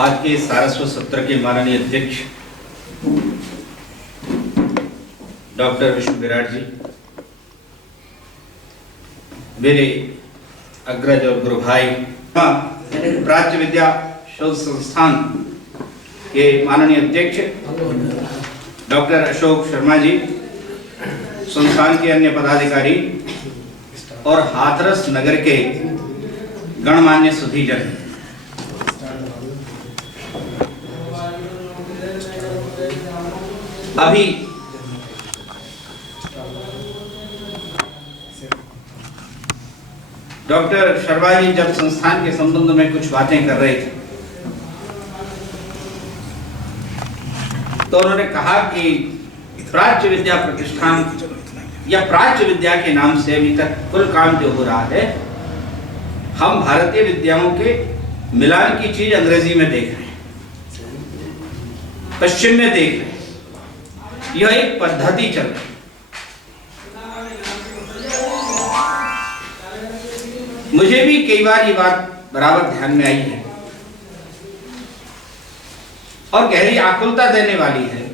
आज के सारस्वत सत्र के माननीय अध्यक्ष डॉक्टर विष्णु विराट जी, मेरे अग्रज और गुरु भाई, प्राच्य विद्या शोध संस्थान के माननीय अध्यक्ष डॉक्टर अशोक शर्मा जी, संस्थान के अन्य पदाधिकारी और हाथरस नगर के गणमान्य सुधीजन, अभी डॉक्टर शर्मा जी जब संस्थान के संबंध में कुछ बातें कर रहे थे तो उन्होंने कहा कि प्राच्य विद्या प्रतिष्ठान या प्राच्य विद्या के नाम से अभी तक कुल काम जो हो रहा है, हम भारतीय विद्याओं के मिलान की चीज अंग्रेजी में देख रहे हैं, पश्चिम में देख रहे हैं। यह एक पद्धति चल रही है। मुझे भी कई बार ये बात बराबर ध्यान में आई है और गहरी आकुलता देने वाली है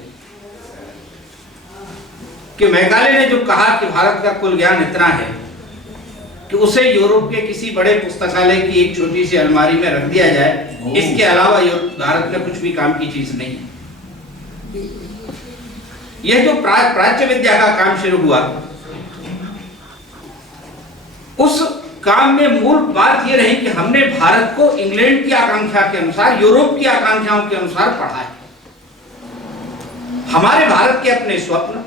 कि मैकाले ने जो कहा कि भारत का कुल ज्ञान इतना है कि उसे यूरोप के किसी बड़े पुस्तकालय की एक छोटी सी अलमारी में रख दिया जाए, इसके अलावा भारत में कुछ भी काम की चीज नहीं है। यह जो प्राच्य विद्या का काम शुरू हुआ, उस काम में मूल बात यह रही कि हमने भारत को इंग्लैंड की आकांक्षा के अनुसार, यूरोप की आकांक्षाओं के अनुसार पढ़ा है। हमारे भारत के अपने स्वप्न,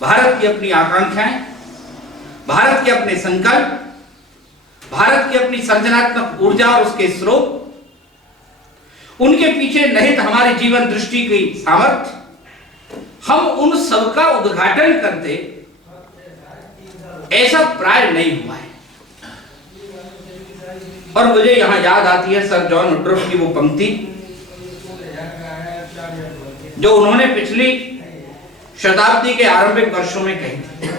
भारत की अपनी आकांक्षाएं, भारत के अपने संकल्प, भारत की अपनी सृजनात्मक ऊर्जा और उसके स्रोत, उनके पीछे निहित हमारे जीवन दृष्टि की सामर्थ्य, हम उन सब का उद्घाटन करते ऐसा प्राय नहीं हुआ है। और मुझे यहां याद आती है सर जॉन वुडरुफ की वो पंक्ति जो उन्होंने पिछली शताब्दी के आरंभिक वर्षों में कही थी।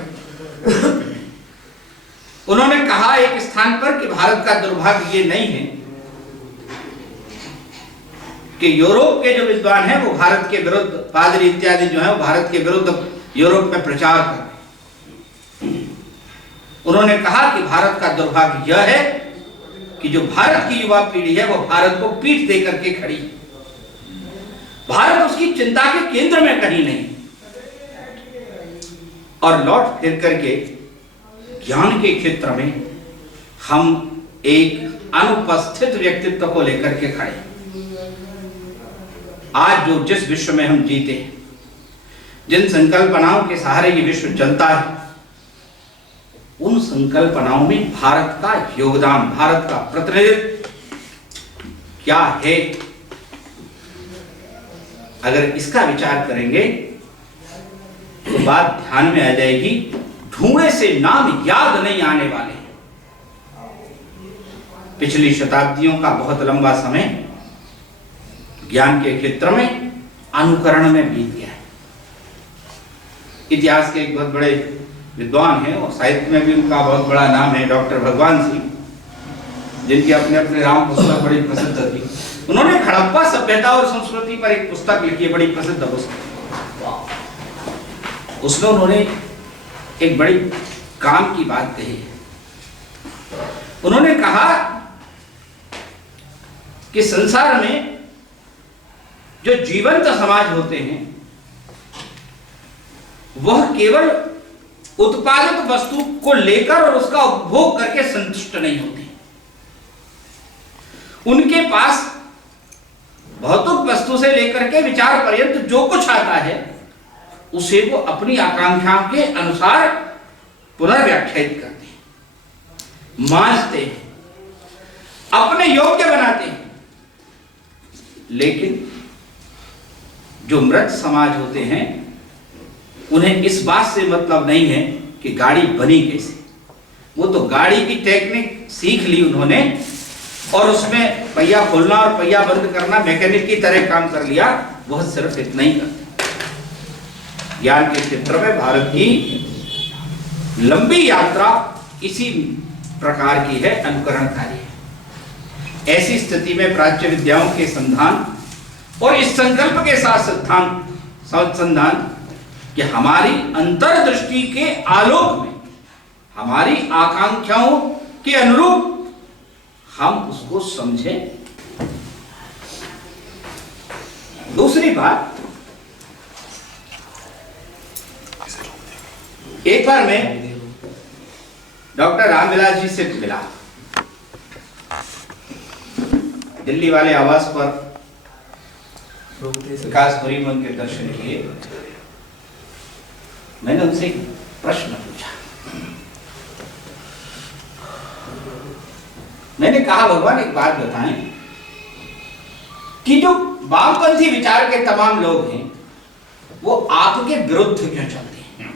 उन्होंने कहा एक स्थान पर कि भारत का दुर्भाग्य ये नहीं है कि यूरोप के जो विद्वान हैं वो भारत के विरुद्ध, पादरी इत्यादि जो है वो भारत के विरुद्ध यूरोप में प्रचार कर रहे हैं। उन्होंने कहा कि भारत का दुर्भाग्य यह है कि जो भारत की युवा पीढ़ी है वो भारत को पीठ देकर के खड़ी है। भारत उसकी चिंता के केंद्र में कहीं नहीं, और लौट फिर करके ज्ञान के क्षेत्र में हम एक अनुपस्थित व्यक्तित्व को लेकर के खड़े हैं। आज जो जिस विश्व में हम जीते हैं, जिन संकल्पनाओं के सहारे ये विश्व चलता है, उन संकल्पनाओं में भारत का योगदान, भारत का प्रतिनिधित्व क्या है, अगर इसका विचार करेंगे तो बात ध्यान में आ जाएगी। ढूंढे से नाम याद नहीं आने वाले। पिछली शताब्दियों का बहुत लंबा समय ज्ञान के क्षेत्र में अनुकरण में बीत गया है। इतिहास के एक बहुत बड़े विद्वान हैं और साहित्य में भी उनका बहुत बड़ा नाम है, डॉक्टर भगवान सिंह, जिनकी अपने अपने राम पुस्तक बड़ी प्रसिद्ध थी। उन्होंने हड़प्पा सभ्यता और संस्कृति पर एक पुस्तक लिखी है, बड़ी प्रसिद्ध पुस्तक। उसमें उन्होंने एक बड़ी काम की बात कही है। उन्होंने कहा कि संसार में जो जीवंत समाज होते हैं वह केवल उत्पादित वस्तु को लेकर और उसका उपभोग करके संतुष्ट नहीं होते। उनके पास भौतिक वस्तु से लेकर के विचार पर्यंत जो कुछ आता है उसे वो अपनी आकांक्षाओं के अनुसार पुनर्व्याख्यायित करते हैं, मांझते हैं, अपने योग्य बनाते हैं। लेकिन जो मृत समाज होते हैं उन्हें इस बात से मतलब नहीं है कि गाड़ी बनी कैसे। वो तो गाड़ी की टेक्निक सीख ली उन्होंने और उसमें पहिया खोलना और पहिया बंद करना मैकेनिक की तरह काम कर लिया, वह सिर्फ इतना ही करते। ज्ञान के क्षेत्र में भारत की लंबी यात्रा इसी प्रकार की है, अनुकरणकारी है। ऐसी स्थिति में प्राच्य विद्याओं के संधान और इस संकल्प के साथ संधान कि हमारी अंतर्दृष्टि के आलोक में हमारी आकांक्षाओं के अनुरूप हम उसको समझें। दूसरी बात, एक बार मैं डॉक्टर रामविलास जी से मिला दिल्ली वाले आवास पर, विकासपुरी में उनके दर्शन किए। मैंने उनसे एक प्रश्न पूछा। मैंने कहा भगवान एक बात बताएं कि जो वामपंथी विचार के तमाम लोग हैं वो आपके विरुद्ध क्यों चलते हैं?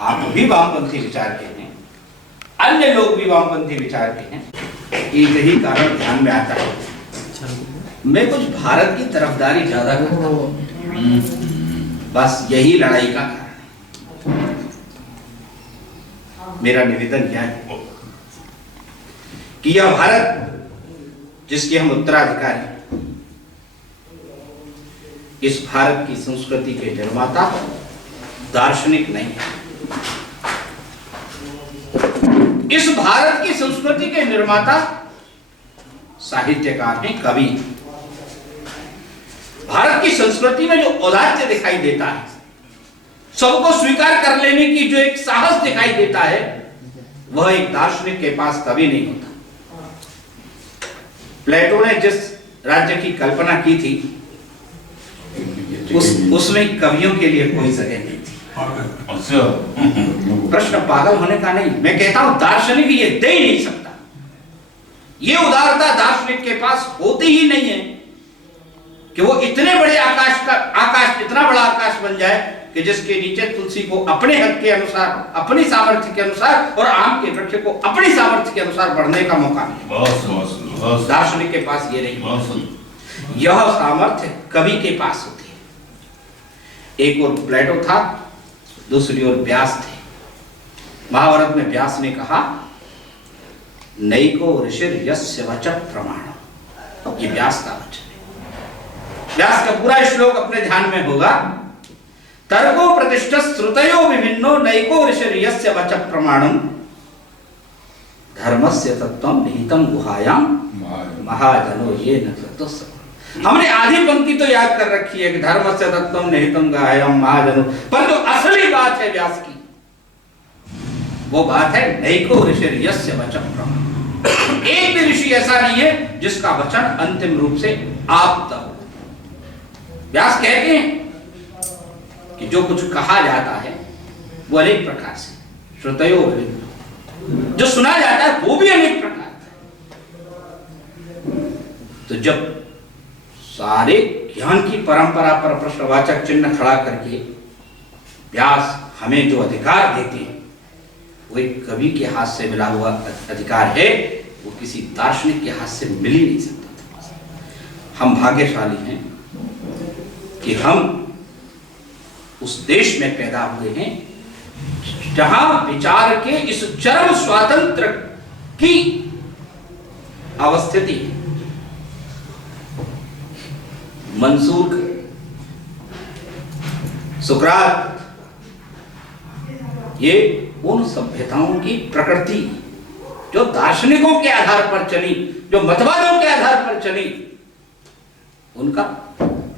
आप भी वामपंथी विचार के हैं, अन्य लोग भी वामपंथी विचार के हैं। एक ही कारण ध्यान में आता है, मैं कुछ भारत की तरफदारी ज्यादा करता हूं, बस यही लड़ाई का कारण है। मेरा निवेदन यह है कि यह भारत जिसके हम उत्तराधिकारी हैं, इस भारत की संस्कृति के निर्माता दार्शनिक नहीं है। इस भारत की संस्कृति के निर्माता साहित्यकार हैं, कवि। भारत की संस्कृति में जो औदार्य दिखाई देता है, सबको स्वीकार कर लेने की जो एक साहस दिखाई देता है, वह एक दार्शनिक के पास कभी नहीं होता। प्लेटो ने जिस राज्य की कल्पना की थी उसमें कवियों के लिए कोई जगह नहीं थी। प्रश्न पागल होने का नहीं, मैं कहता हूं दार्शनिक ये दे ही नहीं सकता। ये उदारता दार्शनिक के पास होती ही नहीं है कि वो इतने बड़े आकाश इतना बड़ा आकाश बन जाए कि जिसके नीचे तुलसी को अपने हक के अनुसार, अपनी सामर्थ्य के अनुसार, और आम के वृक्ष को अपनी सामर्थ्य के अनुसार बढ़ने का मौका मिले। दार्शनिक के पास ये नहीं। यह सामर्थ्य कवि के पास होती है। एक और प्लेटो था, दूसरी ओर व्यास थे। महाभारत में व्यास ने कहा, नैको ऋषिर यस्य वचः प्रमाणम्। ये व्यास का वचन है। व्यास का पूरा श्लोक अपने ध्यान में होगा। तर्को प्रतिष्ठ श्रुतयो विभिन्नो नैको ऋषिर यस्य वचः प्रमाणम् धर्मस्य तत्त्वं निहितं गुहायां महाजनो ये न कृतो। हमने आधी पंक्ति तो याद कर रखी है कि धर्मस्य तत्त्वं निहितं गुहायां महाजनो, पर जो असली बात है व्यास की, वो बात है नैको ऋषिर यस्य वचः प्रमाणम्। एक भी ऋषि ऐसा नहीं है जिसका वचन अंतिम रूप से आप्त हो। व्यास कहते हैं कि जो कुछ कहा जाता है वो अनेक प्रकार से, श्रुतयो विभिन्नो, जो सुना जाता है वो भी अनेक प्रकार का। तो जब सारे ज्ञान की परंपरा पर प्रश्नवाचक चिन्ह खड़ा करके व्यास हमें जो अधिकार देते हैं वो एक कवि के हाथ से मिला हुआ अधिकार है, वो किसी दार्शनिक के हाथ से मिल ही नहीं सकता। हम भाग्यशाली हैं कि हम उस देश में पैदा हुए हैं जहां विचार के इस चरम स्वातंत्र की अवस्थिति है। मंसूर, सुकरात, ये उन सभ्यताओं की प्रकृति जो दार्शनिकों के आधार पर चली, जो मतवादों के आधार पर चली, उनका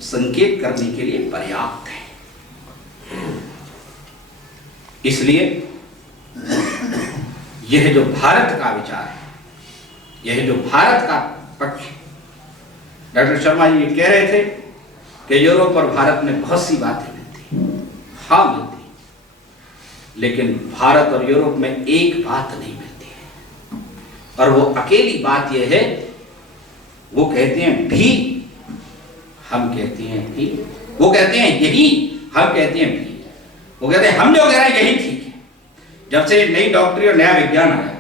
संकेत करने के लिए पर्याप्त है। इसलिए यह जो भारत का विचार है, यह जो भारत का पक्ष, डॉक्टर शर्मा जी कह रहे थे कि यूरोप और भारत में बहुत सी बातें मिलती, हाँ मिलती, लेकिन भारत और यूरोप में एक बात नहीं मिलती है, और वो अकेली बात यह है, वो कहते हैं भी, हम कहते हैं कि, वो कहते हैं यही, हम कहते हैं भी। वो कहते हैं हम जो कह रहे हैं यही ठीक है। जब से नई डॉक्टरी और नया विज्ञान आया,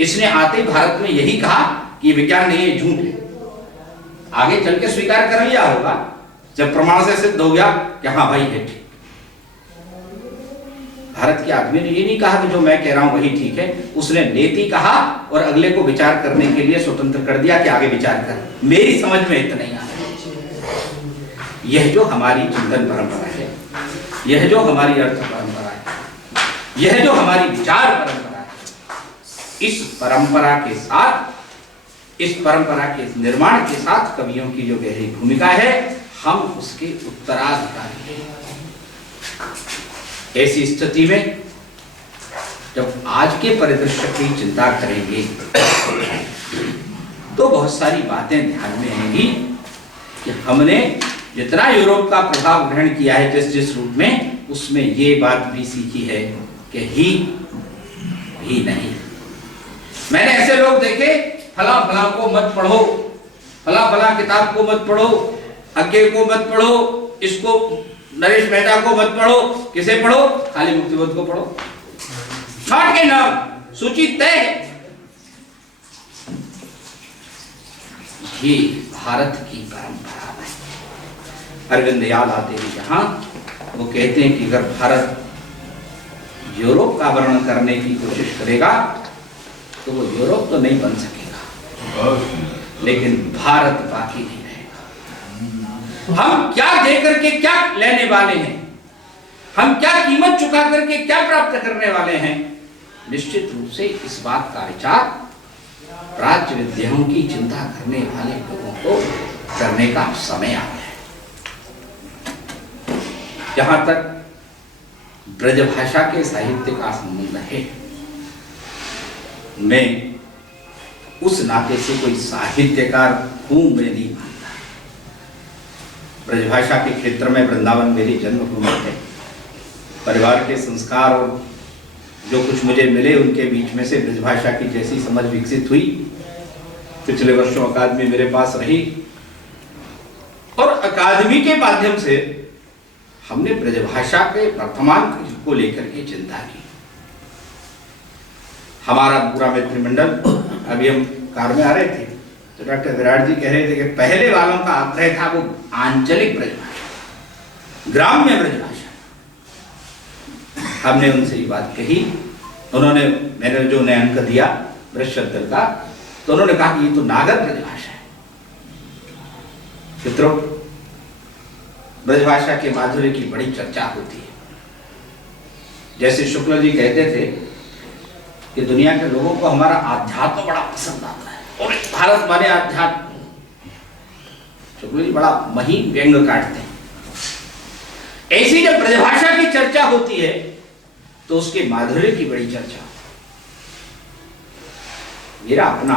इसने आते ही भारत में यही कहा कि ये विज्ञान नहीं है, झूठ है। आगे चल के स्वीकार कर लिया होगा जब प्रमाण से सिद्ध हो गया कि हाँ भाई है ठीक। भारत के आदमी ने ये नहीं कहा कि जो मैं कह रहा हूं वही ठीक है, उसने नेति कहा और अगले को विचार करने के लिए स्वतंत्र कर दिया कि आगे विचार कर, मेरी समझ में इतना नहीं आ रहा। यह जो हमारी चिंतन परंपरा है, यह जो हमारी अर्थ परंपरा है, यह जो हमारी विचार परंपरा है, इस परंपरा के साथ, इस परंपरा के निर्माण के साथ कवियों की जो गहरी भूमिका है, हम उसके उत्तराधिकारी हैं। ऐसी स्थिति में जब आज के परिदृश्य की चिंता करेंगे तो बहुत सारी बातें ध्यान में आएंगी कि हमने जितना यूरोप का प्रभाव ग्रहण किया है जिस जिस रूप में, उसमें ये बात भी सीखी है कि ही नहीं। मैंने ऐसे लोग देखे, फला फला को मत पढ़ो, फला फला किताब को मत पढ़ो, अज्ञे को मत पढ़ो, इसको नरेश मेहता को मत पढ़ो, किसे पढ़ो? खाली मुक्तिबोध को पढ़ो। छाट के नाम, सूची तय। ये भारत की परंपरा है। अरविंद याद आते हैं जहां वो कहते हैं कि अगर भारत यूरोप का वर्णन करने की कोशिश करेगा तो वो यूरोप तो नहीं बन सकेगा, लेकिन भारत बाकी नहीं रहेगा। हम क्या देकर के क्या लेने वाले हैं, हम क्या कीमत चुका करके क्या प्राप्त करने वाले हैं, निश्चित रूप से इस बात का विचार प्राच्य विद्याओं की चिंता करने वाले लोगों को करने का समय आ गया है। जहां तक ब्रजभाषा के साहित्य का संबंध है, मैं उस नाते से कोई साहित्यकार हूं मैं नहीं मानता। ब्रजभाषा के क्षेत्र में वृंदावन मेरी जन्मभूमि है। परिवार के संस्कार और जो कुछ मुझे मिले उनके बीच में से ब्रजभाषा की जैसी समझ विकसित हुई, पिछले वर्षों अकादमी मेरे पास रही और अकादमी के माध्यम से हमने ब्रजभाषा के वर्तमान को लेकर के चिंता की। हमारा पूरा मित्रमंडल, अभी हम कार में आ रहे थे तो डॉक्टर विराट जी कह रहे थे कि पहले वालों का आग्रह था वो आंचलिक ब्रजभाषा, ग्राम्य ब्रजभाषा। हमने उनसे ये बात कही, उन्होंने, मैंने जो उन्हें अंक दिया ब्रज शब्द का, तो उन्होंने कहा कि ये तो नागर ब्रजभाषा है। मित्रों, ब्रजभाषा के माधुर्य की बड़ी चर्चा होती है। जैसे शुक्ल जी कहते थे कि दुनिया के लोगों को हमारा आध्यात्म बड़ा पसंद आता है और भारत माने आध्यात्म। शुक्ल जी बड़ा महीन व्यंग काटते हैं। ऐसी जब ब्रजभाषा की चर्चा होती है तो उसके माधुर्य की बड़ी चर्चा। मेरा अपना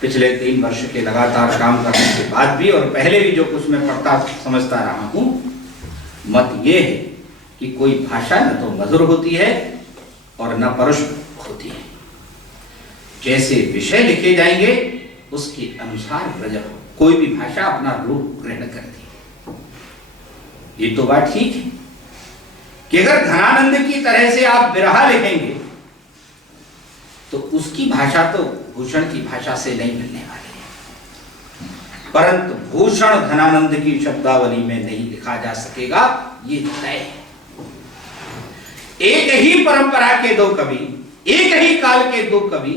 पिछले 3 वर्ष के लगातार काम करने के बाद भी और पहले भी जो कुछ मैं पढ़ता समझता रहा हूं, मत ये है कि कोई भाषा न तो मधुर होती है और न परुष होती है। जैसे विषय लिखे जाएंगे उसके अनुसार ब्रज कोई भी भाषा अपना रूप ग्रहण करती है। ये तो बात ठीक है कि अगर घनानंद की तरह से आप विरहा लिखेंगे तो उसकी भाषा तो भूषण की भाषा से नहीं मिलने वाली है, परंतु भूषण घनानंद की शब्दावली में नहीं लिखा जा सकेगा, ये तय है। एक ही परंपरा के दो कवि, एक ही काल के दो कवि,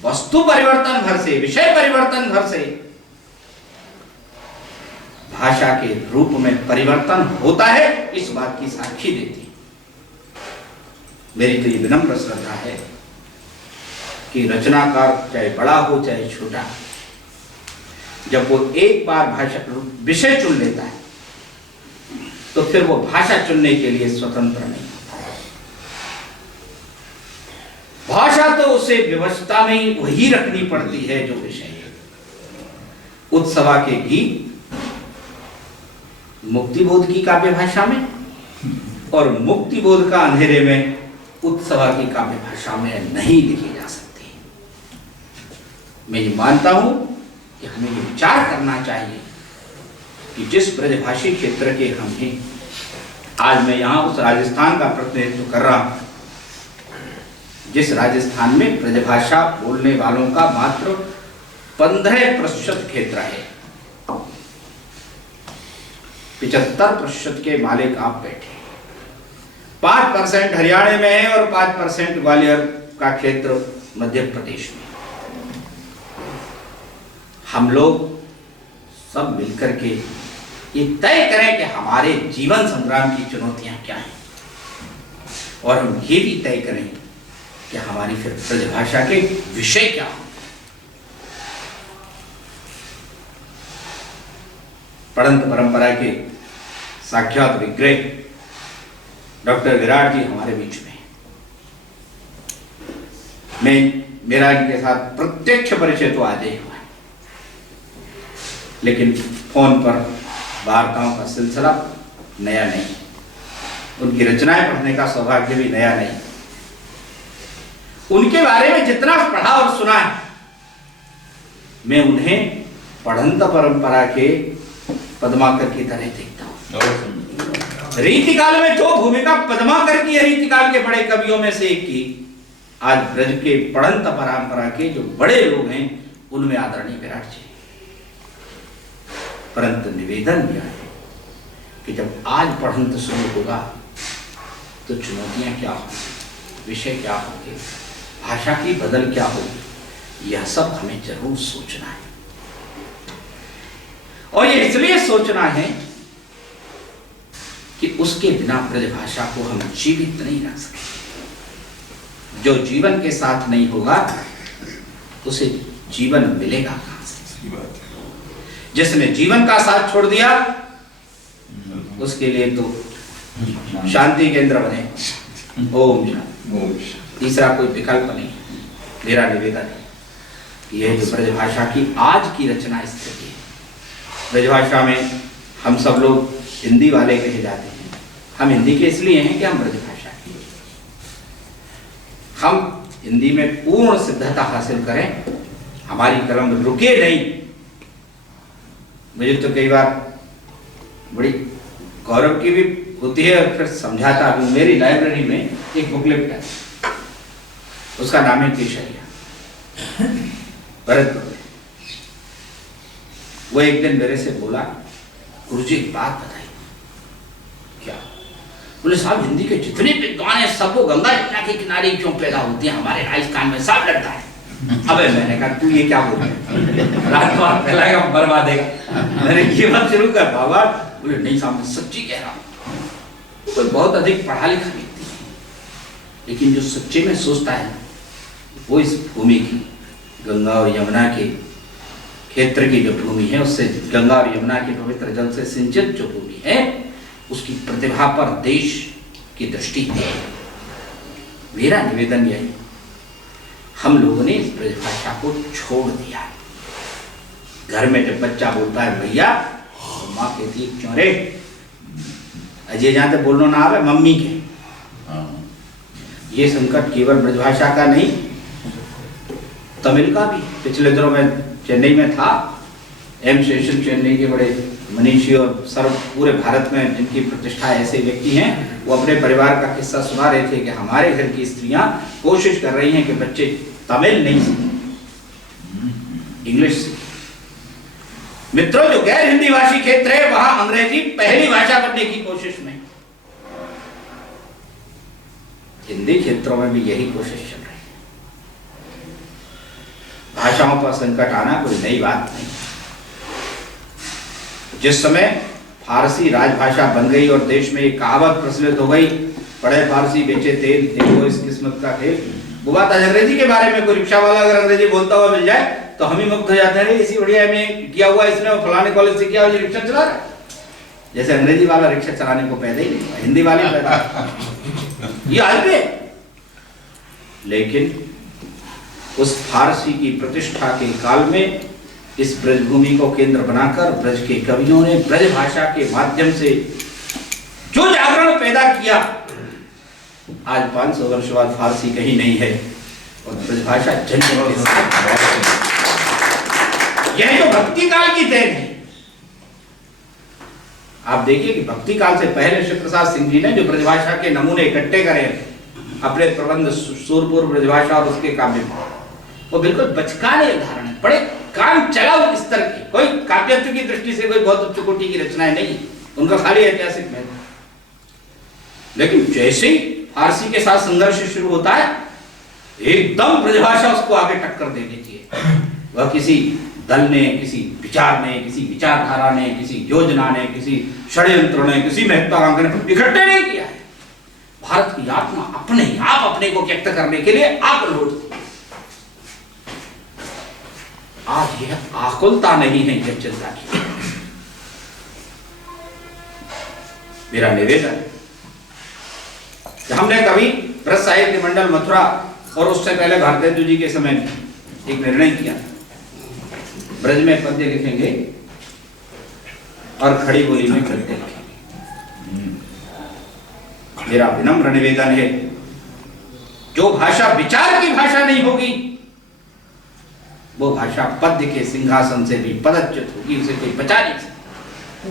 वस्तु परिवर्तन भर से, विषय परिवर्तन भर से भाषा के रूप में परिवर्तन होता है, इस बात की साक्षी देती है। मेरी तो ये विनम्र श्रद्धा है कि रचनाकार चाहे बड़ा हो चाहे छोटा, जब वो एक बार भाषा विषय चुन लेता है तो फिर वो भाषा चुनने के लिए स्वतंत्र नहीं होता है। भाषा तो उसे व्यवस्था में वही रखनी पड़ती है जो विषय है। उत्सवा के गीत मुक्तिबोध की काव्य भाषा में और मुक्तिबोध का अंधेरे में उत्सवा की काव्य भाषा में नहीं लिखी जा सकती। मैं ये मानता हूं कि हमें ये विचार करना चाहिए कि जिस ब्रजभाषी क्षेत्र के हम हैं, आज मैं यहां उस राजस्थान का प्रतिनिधित्व कर रहा हूं जिस राजस्थान में ब्रजभाषा बोलने वालों का मात्र 15% क्षेत्र है। 75% के मालिक आप बैठे, 5 5% हरियाणा में है और 5% ग्वालियर का क्षेत्र मध्य प्रदेश में। हम लोग सब मिलकर के ये तय करें कि हमारे जीवन संग्राम की चुनौतियां क्या हैं, और हम ये भी तय करें कि हमारी फिर ब्रजभाषा के विषय क्या हो। पढ़ंत परंपरा के साक्षात विग्रह डॉक्टर विराट जी हमारे बीच में। मेरा इनके साथ प्रत्यक्ष परिचय तो आज ही हुआ है, लेकिन फोन पर वार्ताओं का सिलसिला नया नहीं, उनकी रचनाएं पढ़ने का सौभाग्य भी नया नहीं। उनके बारे में जितना पढ़ा और सुना है, मैं उन्हें पढ़ंत परंपरा के पद्माकर की तरह देखता हूं। रीतिकाल में जो भूमिका पद्माकर की है, रीतिकाल के बड़े कवियों में से एक की, आज ब्रज के पढ़ंत परंपरा के जो बड़े लोग हैं उनमें आदरणीय विराट जी। परंतु निवेदन यह है कि जब आज पढ़ंत शुरू होगा तो चुनौतियां क्या होंगी, विषय क्या होंगे, भाषा की बदल क्या होगी, यह सब हमें जरूर सोचना है। और ये इसलिए सोचना है कि उसके बिना ब्रजभाषा को हम जीवित नहीं रख सकते। जो जीवन के साथ नहीं होगा उसे जीवन मिलेगा कहां से? जिसने जीवन का साथ छोड़ दिया उसके लिए तो शांति केंद्र बने। ओम शांति, तीसरा कोई विकल्प नहीं। मेरा निवेदन है कि यह जो ब्रजभाषा की आज की रचना स्थिति है, ब्रजभाषा में हम सब लोग हिंदी वाले कहे जाते हैं। हम हिंदी के इसलिए हैं कि हम ब्रजभाषा के, हम हिंदी में पूर्ण सिद्धता हासिल करें, हमारी कलम रुके नहीं। मुझे तो कई बार बड़ी गौरव की भी होती है और फिर समझाता हूं। मेरी लाइब्रेरी में एक बुकलेट है, उसका नाम है केशरिया भरत। वो एक दिन मेरे से बोला, गुरुजी एक बात बताइए। क्या? बोले साहब हिंदी के जितने विद्वान हैं सबको गंगा यमुना के किनारे क्यों पैदा होते हैं, हमारे राजस्थान में सब लगता है। अबे मैंने कहा तू ये क्या बोल रहा है, रात बात फैलाएगा बर्बाद देगा। मैंने ये बात शुरू कर बाबा। बोले नहीं साहब मैं सच्ची कह रहा हूँ। कोई बहुत अधिक पढ़ा लिखा व्यक्ति है, लेकिन जो सच्चे में सोचता है वो इस भूमि की, गंगा और यमुना के क्षेत्र की जो भूमि है, उससे गंगा और यमुना के पवित्र जल से सिंचित जो भूमि है, उसकी प्रतिभा पर देश की दृष्टि है। मेरा निवेदन यही, हम लोगों ने इस ब्रजभाषा को छोड़ दिया। घर में जब बच्चा बोलता है भैया, तो माँ कहती है क्यों रे, अजय जहां तक बोलना ना आवे मम्मी के। ये संकट केवल ब्रजभाषा का नहीं, तमिल का भी। पिछले दिनों में चेन्नई में था, एम शेषन चेन्नई के बड़े मनीषी और सर्व पूरे भारत में जिनकी प्रतिष्ठा ऐसे व्यक्ति हैं, वो अपने परिवार का किस्सा सुना रहे थे कि हमारे घर की स्त्रियां कोशिश कर रही हैं कि बच्चे तमिल नहीं सीखें, इंग्लिश सीखें। मित्रों, जो गैर हिंदी भाषी क्षेत्र है वहां अंग्रेजी पहली भाषा बनने की कोशिश में, हिंदी क्षेत्रों में भी यही कोशिश चल रही है। भाषाओं पर संकट आना कोई नई बात नहीं। जिस समय फारसी राजभाषा बन गई और देश में एक कहावत प्रचलित हो गई, पढ़े फारसी बेचे तेल, देखो इस किस्मत का खेल। वो बात आज अंग्रेजी के बारे में कोई रिक्शा वाला अगर अंग्रेजी बोलता हुआ मिल जाए तो हम ही मुक्त हो जाते हैं, इसी बढ़िया में किया हुआ इसने, फलाने कॉलेज से किया हुआ रिक्शा चला रहा है। जैसे अंग्रेजी वाला रिक्शा चलाने को पैदा ही नहीं, हिंदी वाले पैदा ये आज भी। लेकिन उस फारसी की प्रतिष्ठा के काल में इस ब्रजभूमि को केंद्र बनाकर ब्रज के कवियों ने ब्रज भाषा के माध्यम से जो जागरण पैदा किया, आज 500 वर्ष बाद फारसी कहीं नहीं है और ब्रज भाषा जन के साथ। यह तो भक्ति काल की देन है। आप देखिए कि भक्ति काल से पहले शिव प्रसाद सिंह जी ने जो ब्रजभाषा के नमूने इकट्ठे करे अपने प्रबंध सूरपुर ब्रजभाषा और उसके काव्य में, वो बिल्कुल बचकाने उदाहरण है, बड़े काम चलाओ स्तर के। कोई काव्यत्व की दृष्टि से कोई बहुत उच्च कोटि की रचनाएं नहीं, उनका खाली ऐतिहासिक महत्व। लेकिन जैसे ही फारसी के साथ संघर्ष शुरू होता है, एकदम ब्रजभाषा उसको आगे टक्कर दे देती है। वह किसी दल ने, किसी विचार ने, किसी विचारधारा ने, किसी योजना ने, किसी षड्यंत्र ने, किसी महत्वाकांक्षा ने इकट्ठे नहीं किया है। भारत की आत्मा अपने आप अपने को व्यक्त करने के लिए आकुल होती है। आज यह आकुलता नहीं है, यह चिंता की। मेरा निवेदन है कि हमने कभी ब्रज साहित्य मंडल मथुरा और उससे पहले भारतेंदु जी के समय एक निर्णय किया, ब्रज में पद्य लिखेंगे और खड़ी बोली में गद्य लिखेंगे। मेरा विनम्र निवेदन है, जो भाषा विचार की भाषा नहीं होगी, वो भाषा पद्य के सिंहासन से भी पदच्युत होगी, उसे कोई बचा नहीं सकता।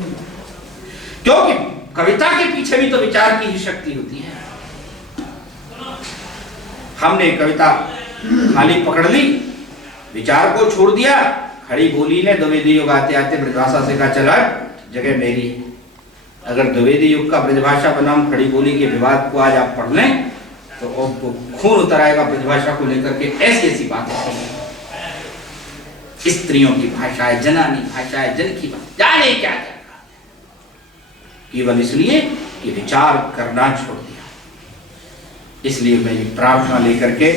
क्योंकि कविता के पीछे भी तो विचार की ही शक्ति होती है। हमने कविता खाली पकड़ ली, विचार को छोड़ दिया। खड़ी बोली ने द्विवेदी युग आते आते ब्रजभाषा से कहा चला जगह मेरी है। अगर द्विवेदी युग का ब्रजभाषा बनाम खड़ी बोली के विवाद को आज आप पढ़ लें तो आपको खून उतर आएगा ब्रजभाषा को लेकर के। ऐसी ऐसी बातें स्त्रियों की भाषा है, जनानी भाषा है, जन की भाषा, जाने क्या क्या, केवल इसलिए कि विचार करना छोड़ दिया। इसलिए मैं ये प्रार्थना लेकर के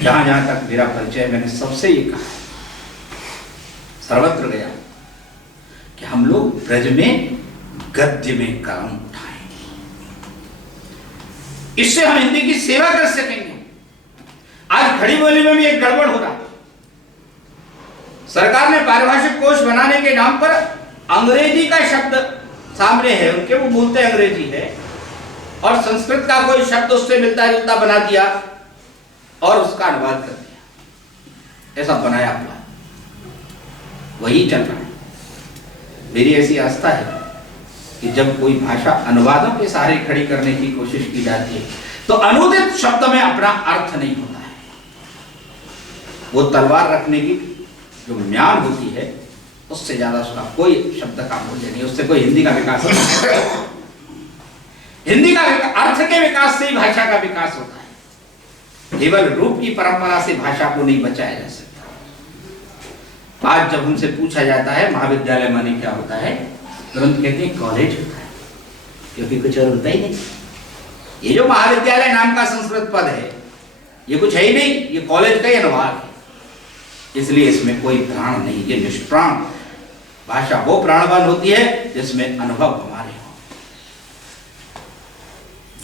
जहां जहां तक मेरा परिचय, मैंने सबसे ये कहा, सर्वत्र गया कि हम लोग ब्रज में गद्य में कलम उठाएं, इससे हम हिंदी की सेवा कर सकेंगे। आज खड़ी बोली में भी एक गड़बड़ हो रहा। सरकार ने पारिभाषिक कोश बनाने के नाम पर अंग्रेजी का शब्द सामने है उनके, वो बोलते अंग्रेजी है, और संस्कृत का कोई शब्द उससे मिलता जुलता बना दिया और उसका अनुवाद कर दिया। ऐसा बनाया हुआ वही चल रहा है। मेरी ऐसी आस्था है कि जब कोई भाषा अनुवादों के सहारे खड़ी करने की कोशिश की जाती है तो अनुदित शब्द में अपना अर्थ नहीं होता है। वो तलवार रखने की जो म्यान होती है उससे ज्यादा उसका कोई शब्द का मूल्य नहीं, उससे कोई हिंदी का विकास नहीं। हिंदी का अर्थ के विकास से ही भाषा का विकास होता है। केवल रूप की परंपरा से भाषा को नहीं बचाया जा सकता। आज जब हमसे पूछा जाता है महाविद्यालय माने क्या होता है, तुरंत कहते हैं कॉलेज होता है, क्योंकि कुछ और होता ही नहीं। ये जो महाविद्यालय नाम का संस्कृत पद है ये कुछ है ही नहीं, ये कॉलेज का ही अनुवाद है। इसलिए इसमें कोई प्राण नहीं, ये निष्प्राण भाषा वो प्राणवान होती है जिसमें अनुभव हमारे हो।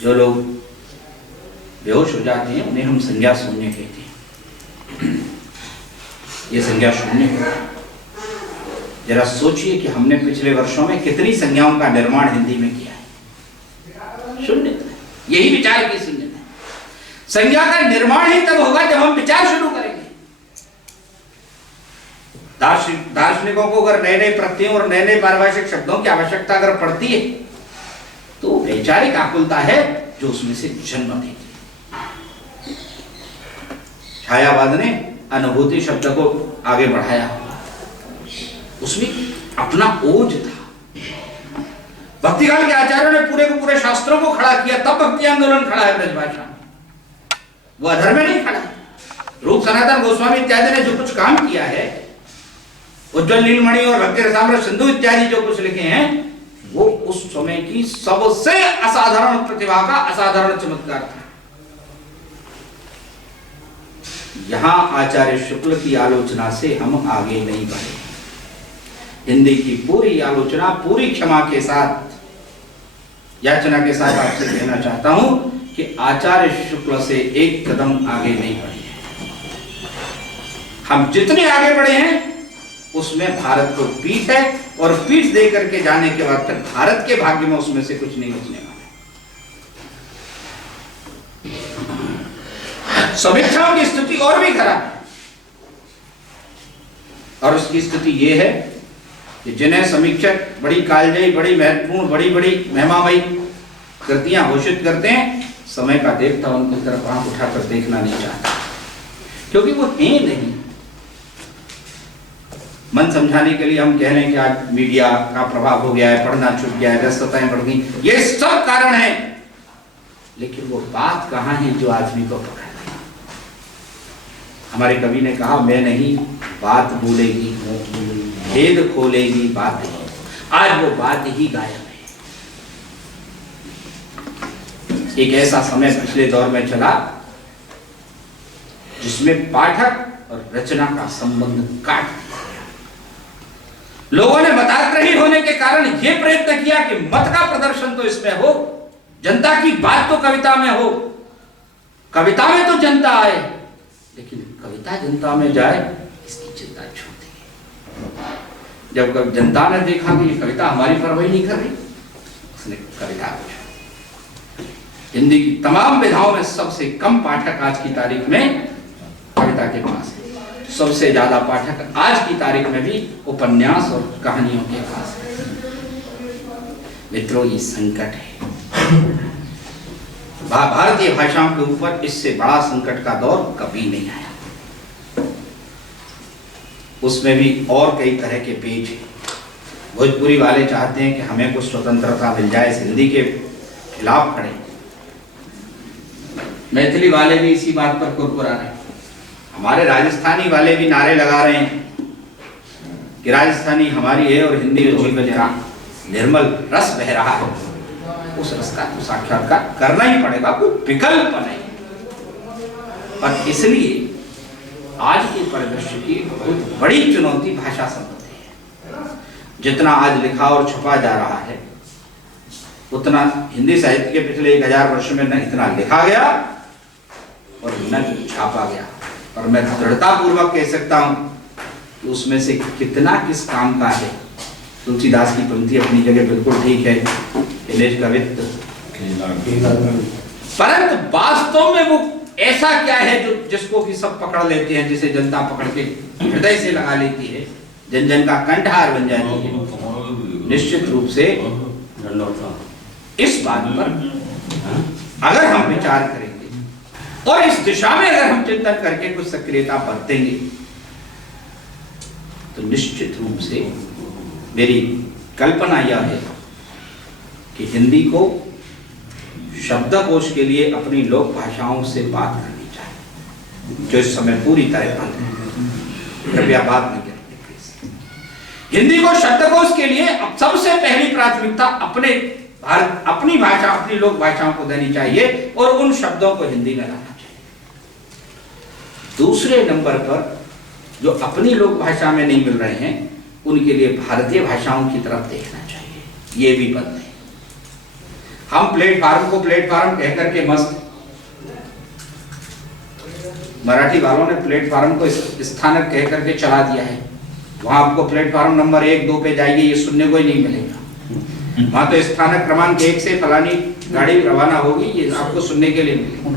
जो लोग बेहोश हो जाते हैं उन्हें हम संज्ञा शून्य कहते हैं। ये संज्ञा शून्य है। जरा सोचिए कि हमने पिछले वर्षों में कितनी संज्ञाओं का निर्माण हिंदी में किया है। शून्य। यही विचार की शून्यता है। संज्ञा का निर्माण ही तब होगा जब हम विचार शुरू करेंगे। दार्शनिकों को अगर नए नए प्रत्ययों और नए नए पारिभाषिक शब्दों की आवश्यकता अगर पड़ती है तो वैचारिक आकुलता है जो उसमें से जन्म देती है। छायावाद ने अनुभूति शब्द को आगे बढ़ाया, उसमें अपना ओज था। भक्तिकाल के आचार्यों ने पूरे के पूरे शास्त्रों को खड़ा किया, तब भक्ति आंदोलन खड़ा है ब्रजभाषा में। वो अधर में नहीं खड़ा। रूप सनातन गोस्वामी इत्यादि ने जो कुछ काम किया है, उज्ज्वल नीलमणि और भक्ति रसामृत सिंधु इत्यादि जो कुछ लिखे हैं, वो उस समय की सबसे असाधारण प्रतिभा का असाधारण चमत्कार था। यहां आचार्य शुक्ल की आलोचना से हम आगे नहीं बढ़े। हिंदी की पूरी आलोचना पूरी क्षमा के साथ, याचना के साथ आपसे कहना चाहता हूं कि आचार्य शुक्ल से एक कदम आगे नहीं बढ़े। हम जितने आगे बढ़े हैं उसमें भारत को पीठ है, और पीठ दे करके जाने के बाद तक भारत के भाग्य में उसमें से कुछ नहीं बचने वाला। समीक्षाओं की स्थिति और भी खराब है, और उसकी स्थिति यह है कि जिन्हें समीक्षक बड़ी कालजयी, बड़ी महत्वपूर्ण, बड़ी बड़ी महिमामयी कृतियां घोषित करते हैं, समय का देवता उनकी तरफ आंख उठाकर देखना नहीं चाहता, क्योंकि वो है नहीं। मन समझाने के लिए हम कह रहे हैं कि आज मीडिया का प्रभाव हो गया है, पढ़ना छूट गया है, व्यस्तताएं बढ़ गई, ये सब कारण है लेकिन वो बात कहाँ है जो आदमी को पकड़ ले। हमारे कवि ने कहा, मैं नहीं बात बोलेगी, भेद खोलेगी बात ही। आज वो बात ही गायब है। एक ऐसा समय पिछले दौर में चला जिसमें पाठक और रचना का संबंध काट दिया। लोगों ने मताग्रही होने के कारण यह प्रयत्न किया कि मत का प्रदर्शन तो इसमें हो, जनता की बात तो कविता में हो, कविता में तो जनता आए, लेकिन कविता जनता में जाए इसकी चिंता छूटी है। जब जनता ने देखा कि ये कविता हमारी परवाही नहीं कर रही, उसने कविता को हिंदी की तमाम विधाओं में सबसे कम पाठक आज की तारीख में कविता के पास है। सबसे ज्यादा पाठक आज की तारीख में भी उपन्यास और कहानियों के पास है। मित्रों, ये संकट है। भारतीय भाषाओं के ऊपर इससे बड़ा संकट का दौर कभी नहीं आया। उसमें भी और कई तरह के पेज हैं। भोजपुरी वाले चाहते हैं कि हमें कुछ स्वतंत्रता मिल जाए, हिंदी के खिलाफ खड़े। मैथिली वाले भी इसी बात पर कुरकुरा रहे हैं। हमारे राजस्थानी वाले भी नारे लगा रहे हैं कि राजस्थानी हमारी है और हिंदी जीवन का निर्मल रस बह रहा है। उस रस का तो साक्षात्कार करना ही पड़ेगा, कोई विकल्प नहीं। और इसलिए आज के परिदृश्य की बहुत बड़ी चुनौती भाषा संबंधी है। जितना आज लिखा और छपा जा रहा है, उतना हिंदी साहित्य के पिछले 1000 वर्ष में न इतना लिखा गया और न छापा गया। और मैं दृढ़ता पूर्वक कह सकता हूं कि उसमें से कितना किस काम का है। तुलसीदास की पंक्ति अपनी जगह बिल्कुल ठीक है, कवित्व, परंतु वास्तव में वो ऐसा क्या है जो जिसको कि सब पकड़ लेते हैं, जिसे जनता पकड़ के हृदय से लगा लेती है, जन जन का कंठहार बन जाती है। निश्चित रूप से इस बात पर अगर हम विचार करेंगे और इस दिशा में अगर हम चिंतन करके कुछ सक्रियता बरतेंगे तो निश्चित रूप से मेरी कल्पना यह है कि हिंदी को शब्दकोश के लिए अपनी लोक भाषाओं से बात करनी चाहिए, जो इस समय पूरी तरह बंद है। कृपया बात नहीं करें। हिंदी को शब्दकोश के लिए अब सबसे पहली प्राथमिकता अपनी भाषा, अपनी लोक भाषाओं को देनी चाहिए और उन शब्दों को हिंदी में लाना चाहिए। दूसरे नंबर पर जो अपनी लोक भाषा में नहीं मिल रहे हैं, उनके लिए भारतीय भाषाओं की तरफ देखना चाहिए। ये भी बंद है। हम प्लेटफार्म को प्लेटफार्म कहकर के मस्त, मराठी वालों ने प्लेटफार्म को स्थानक कहकर के चला दिया है। वहां आपको प्लेटफार्म नंबर 1, 2 पे जाइए, ये सुनने को ही नहीं मिलेगा। वहां तो स्थानक क्रमांक 1 से फलानी गाड़ी रवाना होगी, ये आपको सुनने के लिए मिलेगा।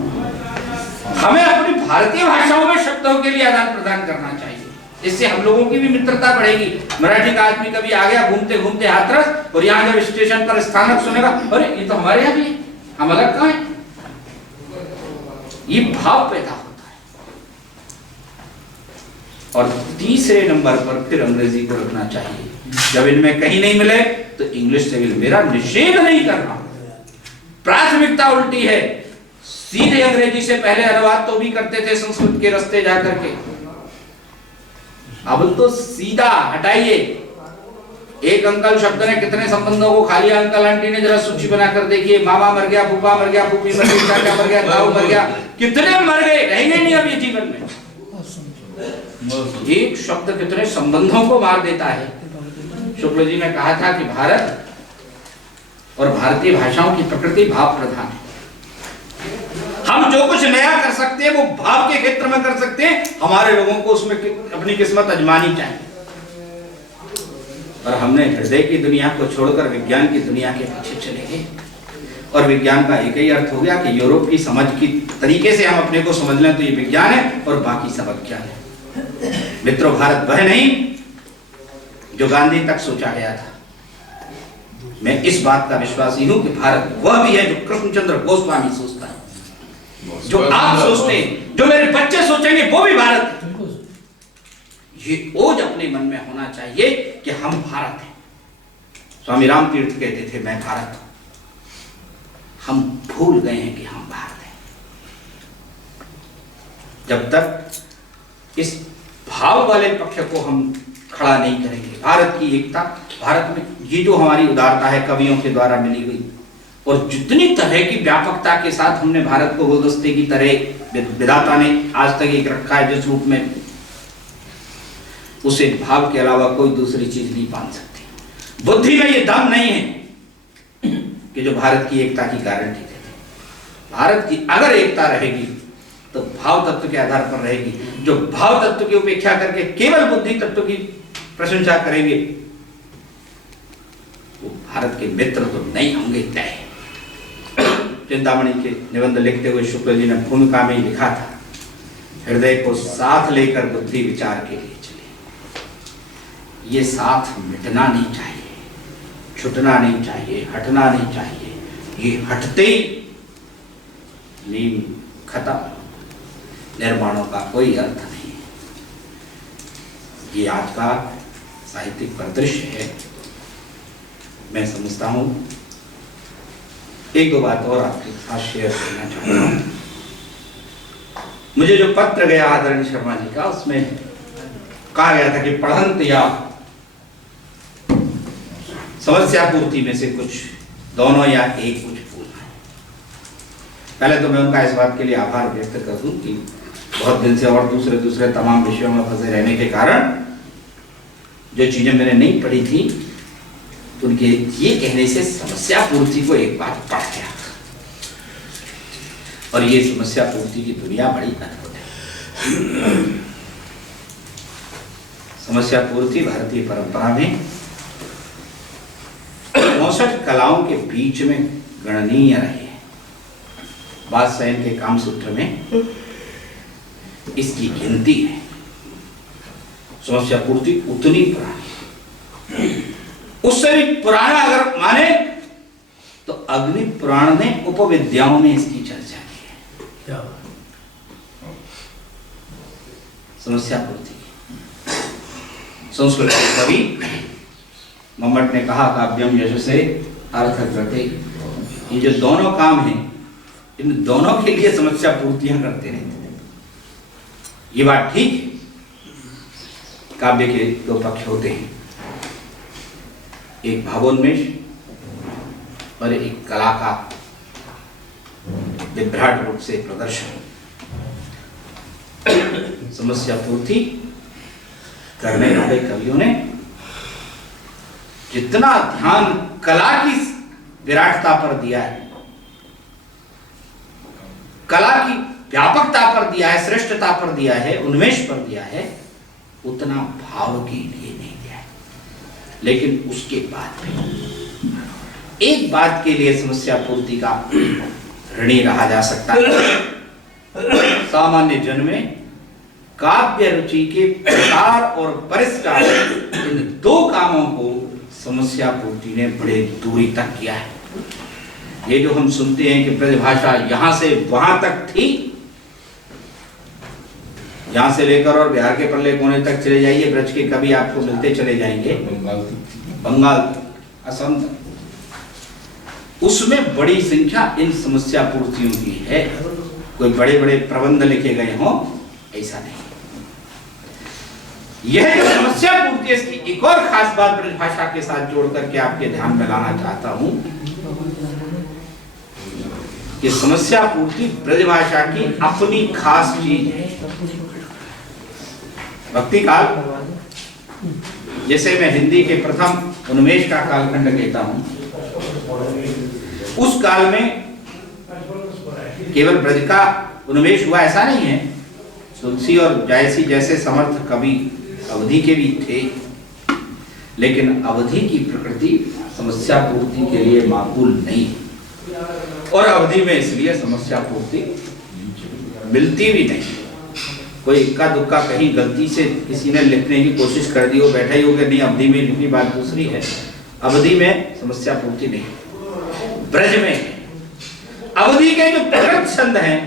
हमें अपनी भारतीय भाषाओं में शब्दों के लिए आदान प्रदान करना चाहिए। इससे हम लोगों की भी मित्रता बढ़ेगी। मराठी का आदमी कभी आ गया घूमते घूमते हाथरस, और यहाँ जब स्टेशन पर स्थानक सुनेगा, अरे ये तो हमारे यहाँ भी है, हम अलग कहाँ हैं? ये भाव पैदा होता है। और तीसरे नंबर पर फिर अंग्रेजी को रखना चाहिए। जब इनमें कहीं नहीं मिले तो इंग्लिश से भी मेरा निषेध नहीं करना, प्राथमिकता उल्टी है। सीधे अंग्रेजी से पहले अनुवाद तो भी करते थे संस्कृत के रास्ते जाकर के, अब तो सीधा हटाइए। एक अंकल शब्द ने कितने संबंधों को खा लिया। अंकल आंटी ने जरा सूची बनाकर देखिए, मामा मर गया, फूफा मर गया, फूफी मर गई, चाचा मर गया, ताऊ मर गया, कितने मर गए, रहेंगे नहीं अब ये जीवन में। एक शब्द कितने संबंधों को मार देता है। शुक्ल जी ने कहा था कि भारत और भारतीय भाषाओं की प्रकृति भाव प्रधान है। हम जो कुछ नया कर सकते हैं वो भाव के क्षेत्र में कर सकते हैं। हमारे लोगों को उसमें अपनी किस्मत आजमानी चाहिए। और हमने हृदय की दुनिया को छोड़कर विज्ञान की दुनिया के पीछे चले गए। और विज्ञान का एक ही अर्थ हो गया कि यूरोप की समझ की तरीके से हम अपने को समझ लें तो ये विज्ञान है और बाकी सब अज्ञान है। मित्रों, भारत वह नहीं जो गांधी तक सोचा गया था। मैं इस बात का विश्वासी हूं कि भारत वह भी है जो कृष्णचंद्र गोस्वामी सोचता है, जो आप सोचते हैं, जो मेरे बच्चे सोचेंगे, वो भी भारत है। ये ओज अपने मन में होना चाहिए कि हम भारत हैं। स्वामी राम तीर्थ कहते थे, मैं भारत हूं। हम भूल गए हैं कि हम भारत हैं। जब तक इस भाव वाले पक्ष को हम खड़ा नहीं करेंगे, भारत की एकता, भारत में ये जो हमारी उदारता है कवियों के द्वारा मिली हुई, और जितनी तरह की व्यापकता के साथ हमने भारत को गुलदस्ते की तरह विधाता ने आज तक एक रखा है जिस रूप में, उसे भाव के अलावा कोई दूसरी चीज नहीं पान सकती। बुद्धि में ये दम नहीं है कि जो भारत की एकता की गारंटी देते। भारत की अगर एकता रहेगी तो भाव तत्व के आधार पर रहेगी। जो भाव तत्व की उपेक्षा करके केवल बुद्धि तत्व की प्रशंसा करेंगे वो भारत के मित्र तो नहीं होंगे तय। चिंतामणि के निबंध लिखते हुए शुक्ल जी ने भूमिका में ही लिखा था, हृदय को साथ लेकर बुद्धि विचार के लिए चले। ये साथ मिटना नहीं चाहिए, छूटना नहीं चाहिए, हटना नहीं चाहिए। ये हटते ही नींव खत्म, निर्माणों का कोई अर्थ नहीं है। ये आज का साहित्यिक परिदृश्य है। मैं समझता हूं एक दो बात और आपके साथ शेयर करना चाहता हूं। मुझे जो पत्र गया आदरणीय शर्मा जी का, उसमें कहा गया था कि पढ़ंत या समस्या पूर्ति में से कुछ दोनों या एक कुछ बोलना है। पहले तो मैं उनका इस बात के लिए आभार व्यक्त कर दूं कि बहुत दिन से और दूसरे तमाम विषयों में फंसे रहने के कारण जो चीजें मैंने नहीं पढ़ी थी उनके ये कहने से समस्या पूर्ति को एक बार पढ़ गया। और ये समस्या पूर्ति की दुनिया बड़ी अद्भुत है। समस्या पूर्ति भारतीय परंपरा में 64 कलाओं के बीच में गणनीय रही है। वात्सायन के कामसूत्र में इसकी गिनती है। समस्या पूर्ति उतनी पुरानी, उससे भी पुराना अगर माने तो अग्नि पुराण में उपविद्याओं में इसकी चर्चा की है। समस्या पूर्ति संस्कृत के कवि मम्मट ने कहा, काव्यम यशसे अर्थकृते। ये जो दोनों काम हैं, इन दोनों के लिए समस्या पूर्तियां करते रहते हैं। ये बात ठीक है, काव्य के दो पक्ष होते हैं, एक भावोन्मेष और एक कला का विभ्राट रूप से प्रदर्शन। समस्या पूर्ति करने वाले कवियों ने जितना ध्यान कला की विराटता पर दिया है, कला की व्यापकता पर दिया है, श्रेष्ठता पर दिया है, उन्मेष पर दिया है, उतना भाव के लिए नहीं दिया है। लेकिन उसके बाद भी एक बात के लिए समस्या पूर्ति का ऋणी रहा जा सकता है। सामान्य जन में काव्य रुचि के प्रकार और परिष्कार, इन दो कामों को समस्या पूर्ति ने बड़े दूरी तक किया है। ये जो हम सुनते हैं कि ब्रजभाषा यहां से वहां तक थी, यहां से लेकर और बिहार के परले कोने तक चले जाइए, ब्रज के कवि आपको मिलते चले जाएंगे, बंगाल, असम, उसमें बड़ी संख्या इन समस्या पूर्तियों की है। कोई बड़े बड़े प्रबंध लिखे गए हों, ऐसा नहीं। यह जो समस्या पूर्ति, इसकी एक और खास बात ब्रजभाषा के साथ जोड़ करके आपके ध्यान में लाना चाहता हूं कि समस्या पूर्ति ब्रजभाषा की अपनी खास चीज है। भक्ति काल, जैसे मैं हिंदी के प्रथम उन्मेष का कालखंड कहता हूं, उस काल में केवल ब्रज का उन्मेष हुआ ऐसा नहीं है। तुलसी और जायसी जैसे समर्थ कवि अवधि के भी थे, लेकिन अवधि की प्रकृति समस्या पूर्ति के लिए माकूल नहीं, और अवधि में इसलिए समस्या पूर्ति मिलती भी नहीं। कोई इक्का दुक्का कहीं गलती से किसी ने लिखने की कोशिश कर दी हो, बैठा ही हो गया, नहीं अवधि में लिखनी, बात दूसरी है। अवधि में समस्या पूर्ति नहीं, ब्रज में है। अवधि के जो प्रकृत छंद हैं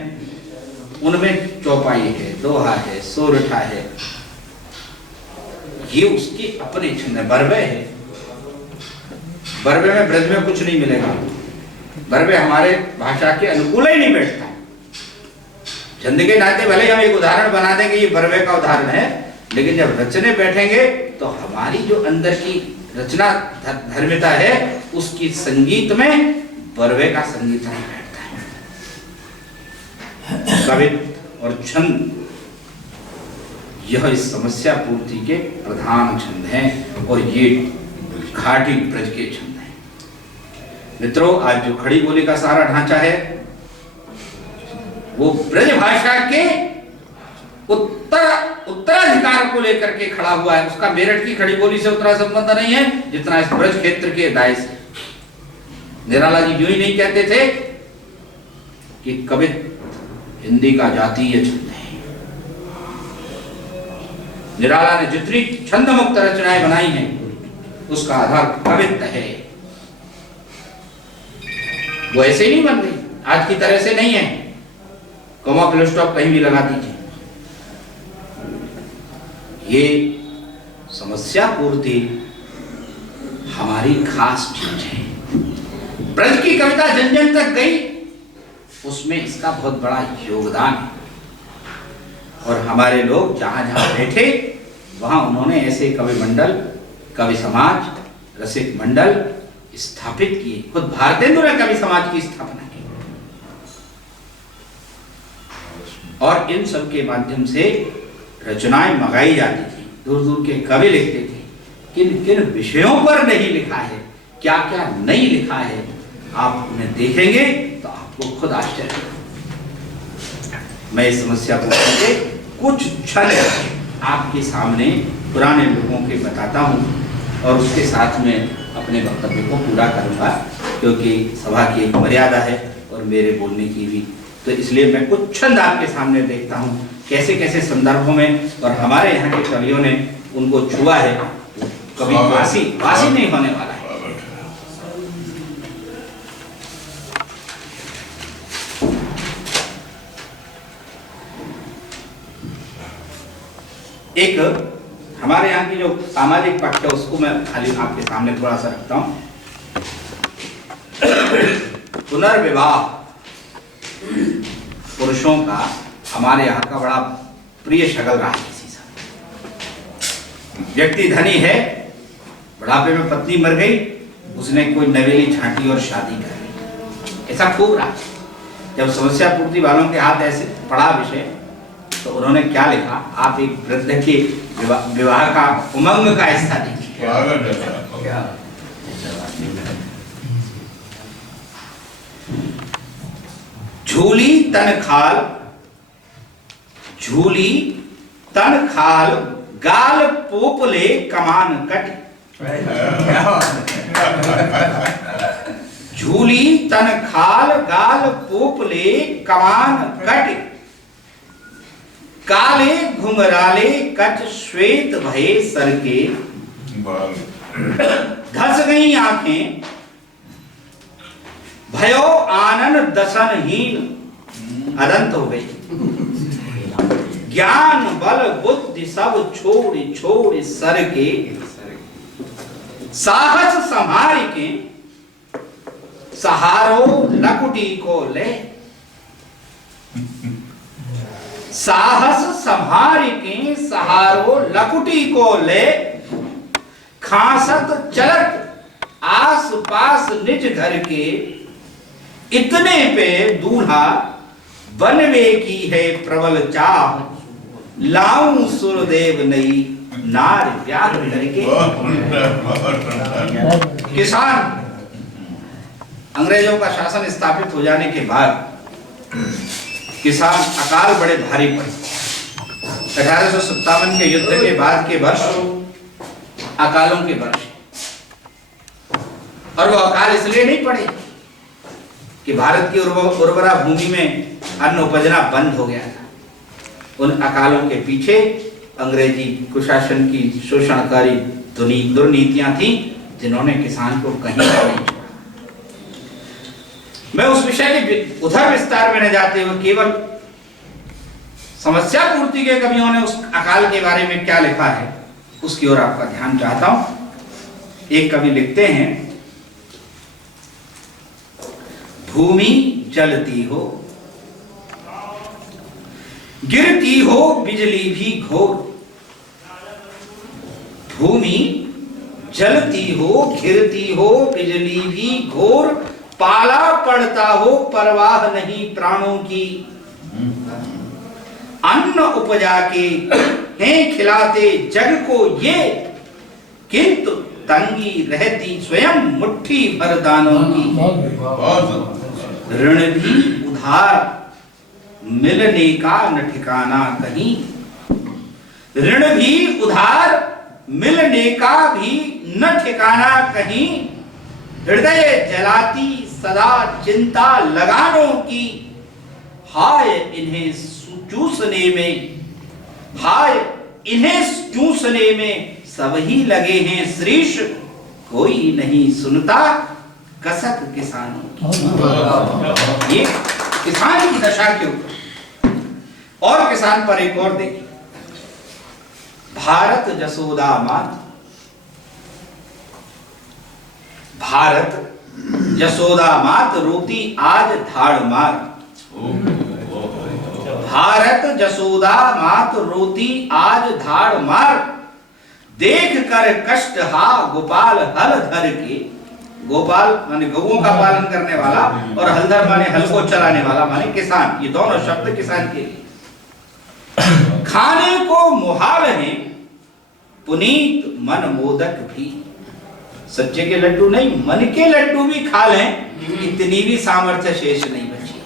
उनमें चौपाई है, दोहा है, सोरठा है, ये उसके अपने छंद है। बरवे है, बरवे में ब्रज में कुछ नहीं मिलेगा। बरवे हमारे भाषा के अनुकूल ही नहीं बैठता है। छंद के नाते भले हम एक उदाहरण बना देंगे, ये बरवे का उदाहरण है, लेकिन जब रचने बैठेंगे तो हमारी जो अंदर की रचना धर्मिता है उसकी संगीत में बरवे का संगीत नहीं बैठता है। कवित्व और छंद यह इस समस्या पूर्ति के प्रधान छंद हैं और ये घाटी ब्रज के छंद हैं। मित्रों, आज जो खड़ी बोली का सारा ढांचा है वो ब्रज भाषा के उत्तराधिकार को लेकर के खड़ा हुआ है। उसका मेरठ की खड़ी बोली से उतना संबंध नहीं है जितना इस ब्रज क्षेत्र के दाय से। निराला जी यूं ही नहीं कहते थे कि कवित्व हिंदी का जातीय छंद है। निराला ने जितनी छंद मुक्त रचनाएं बनाई हैं उसका आधार कवित्व है। वो ऐसे ही नहीं बन गई, आज की तरह से नहीं है, कॉमा फुल स्टॉप कहीं भी लगा दीजिए। ये समस्या पूर्ति हमारी खास चीज है। ब्रज की कविता जन जन तक गई, उसमें इसका बहुत बड़ा योगदान है। और हमारे लोग जहां जहां बैठे वहां उन्होंने ऐसे कवि मंडल, कवि समाज, रसिक मंडल स्थापित किए। खुद भारतेंदु ने कवि समाज की स्थापना की और इन सब के माध्यम से रचनाएं मंगाई जाती थी। दूर दूर के कवि लिखते थे। किन किन विषयों पर नहीं लिखा है, क्या क्या नहीं लिखा है, आप उन्हें देखेंगे तो आपको खुद आश्चर्य होगा। मैं इस समस्या को लेकर कुछ क्षण आपके सामने पुराने लोगों के बताता हूं और उसके साथ में अपने वक्तव्य को पूरा करूंगा, क्योंकि सभा की एक मर्यादा है और मेरे बोलने की भी। तो इसलिए मैं कुछ छंद आपके सामने देखता हूं कैसे कैसे संदर्भों में और हमारे यहाँ के कवियों ने उनको छुआ है। कभी वासी नहीं होने वाला है। एक हमारे यहाँ की जो सामाजिक पक्ष है उसको मैं खाली आपके सामने थोड़ा सा रखता हूं। पुनर्विवाह पुरुषों का हमारे यहाँ का बड़ा प्रिय शगल रहा है। किसी से व्यक्ति धनी है, बुढ़ापे में पत्नी मर गई, उसने कोई नवेली छांटी और शादी कर ली, ऐसा खूब रहा। जब समस्या पूर्ति वालों के हाथ ऐसे पड़ा विषय तो उन्होंने क्या लिखा, आप एक वृद्ध के विवाह का उमंग का हिस्सा देखिए। झूली तन खाल गाल पोपले कमान कट। झूली तन खाल गाल पोपले कमान कट। काले घुंघराले कच श्वेत भये सर के। धस गई आंखें भयो आनन दशनहीन। अदंत हो गई। ज्ञान बल बुद्धि सब छोड़ सर के। साहस संहार के सहारो लकुटी को ले। साहस संहार के सहारो लकुटी को ले। खासत चलत आस पास निज घर के। इतने पे दूल्हा बनवे की है प्रबल चाह। लाऊं सुरदेव नई नार प्यार करके। किसान अंग्रेजों का शासन स्थापित हो जाने के बाद किसान अकाल बड़े भारी पड़े। 1857 के युद्ध के बाद के वर्ष अकालों के वर्ष, और वो अकाल इसलिए नहीं पड़े कि भारत की उर्वरा भूमि में अन्न उपजना बंद हो गया था। उन अकालों के पीछे अंग्रेजी कुशासन की शोषणकारी दुर्नीतियां थी जिन्होंने किसान को कहीं नहीं छोड़ा। मैं उस विषय के उधर विस्तार में न जाते हुए केवल समस्या पूर्ति के कवियों ने उस अकाल के बारे में क्या लिखा है उसकी ओर आपका ध्यान चाहता हूं। एक कवि लिखते हैं, भूमि जलती हो, गिरती हो बिजली भी घोर। भूमि जलती हो, गिरती हो बिजली भी घोर, पाला पड़ता हो परवाह नहीं प्राणों की। अन्न उपजा के हैं खिलाते जग को ये, किंतु तंगी रहती स्वयं मुट्ठी भर दानों की। ऋण भी उधार मिलने का न ठिकाना कहीं, ऋण भी उधार मिलने का भी न ठिकाना कहीं। हृदय जलाती सदा चिंता लगानों की, हाय इन्हें चूसने में, हाय इन्हें चूसने में सब ही लगे हैं श्रीश, कोई नहीं सुनता कसक किसानों की। ये किसान की दशा के ऊपर और किसान पर एक और देखिए, भारत जसोदा मात, भारत जसोदा मात रोती आज धाड़ मार। भारत जसोदा मात रोती आज धाड़ मार, देख कर कष्ट हा गोपाल हल धर के। गोपाल माने गौओं का पालन करने वाला और हलधर माने हल को चलाने वाला माने किसान, ये दोनों शब्द किसान के लिए। खाने को मुहाल है पुनीत मन मोदक भी, सच्चे के लड्डू नहीं मन के लड्डू भी खा लें, इतनी भी सामर्थ्य शेष नहीं बची।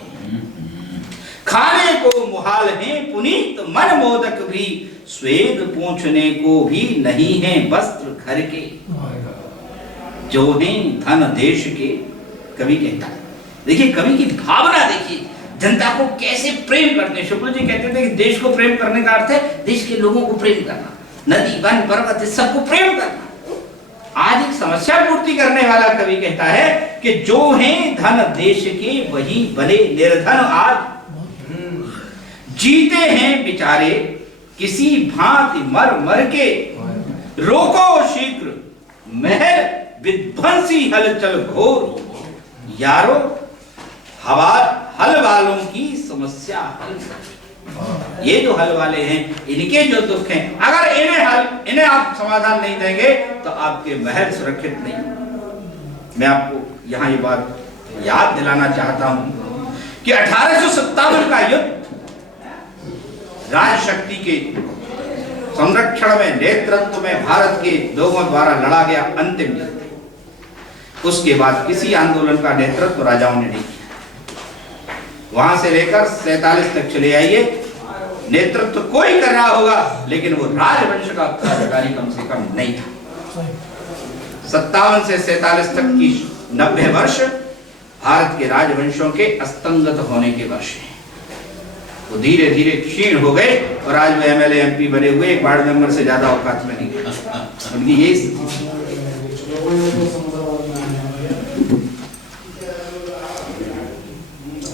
खाने को मुहाल है पुनीत मन मोदक भी, स्वेद पूछने को भी नहीं है वस्त्र घर के। जो है धन देश के, कवि कहता है। देखिए कवि की भावना देखिए, जनता को कैसे प्रेम करते हैं। शुक्ल जी कहते थे कि देश को प्रेम करने का अर्थ है देश के लोगों को प्रेम करना, नदी वन पर्वत सबको प्रेम करना। आज एक समस्या पूर्ति करने वाला कवि कहता है कि जो हैं धन देश के वही बने निर्धन आज, जीते हैं बेचारे किसी भांति मर मर के। रोको शीघ्र महल विध्वंसी हलचल घोर, यारो हवा हल वालों की समस्या हल। ये जो हल वाले हैं इनके जो दुख हैं, अगर इन्हें आप समाधान नहीं देंगे तो आपके महल सुरक्षित नहीं। मैं आपको यहाँ ये बात याद दिलाना चाहता हूं कि 1857 का युद्ध राजशक्ति के संरक्षण में, नेतृत्व में भारत के लोगों द्वारा लड़ा गया अंतिम युद्ध। उसके बाद किसी आंदोलन का नेतृत्व राजाओं ने नहीं किया। वहां से लेकर 47 तक चले आइए, नेतृत्व कोई कर रहा होगा लेकिन वो राजवंश का उत्तराधिकारी कम से कम नहीं था। 57 से 47 तक की 90 वर्ष भारत के राजवंशों के अस्तंगत होने के वर्ष हैं। वो धीरे धीरे क्षीण हो गए और आज वो एमएलए एमपी बने हुए, एक वार्ड मेंबर से ज्यादा औकात में नहीं गए। उनकी यही स्थिति।